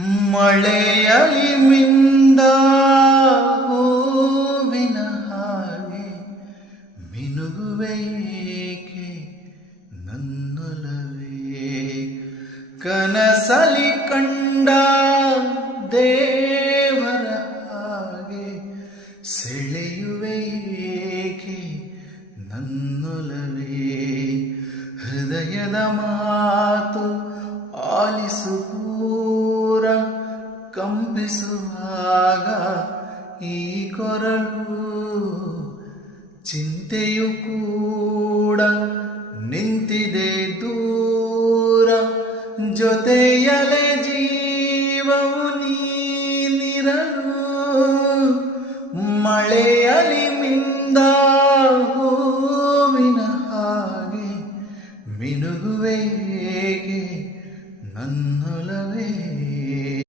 ಮಳೆಯಲಿ ಮಿಂದ ಹೂವಿನ ಹಾಗೆ ಮಿನುಗುವೇಕೆ ನನ್ನೊಲವೇ. ಕನಸಲಿ ಕಂಡ ದೇವರ ಹಾಗೆ ಸೆಳೆಯುವೇಕೆ ನನ್ನೊಲವೇ. ಹೃದಯದ ಮಾತು ಆಲಿಸು ಪೂರ ಕಂಪಿಸುವಾಗ ಈ ಕೊರಳು ಚಿಂತೆಯು ಕೂಡ ನಿಂತಿದೆ ದೂರ. ಜೊತೆಯಲೆ ಜೀವವು ನೀನಿರಲು ಮಳೆಯಲಿ ಮಿಂದ ಹೂವಿನ ಹಾಗೆ ಮಿನುಗುವೇಗೆ ನನ್ನೊಲವೇ.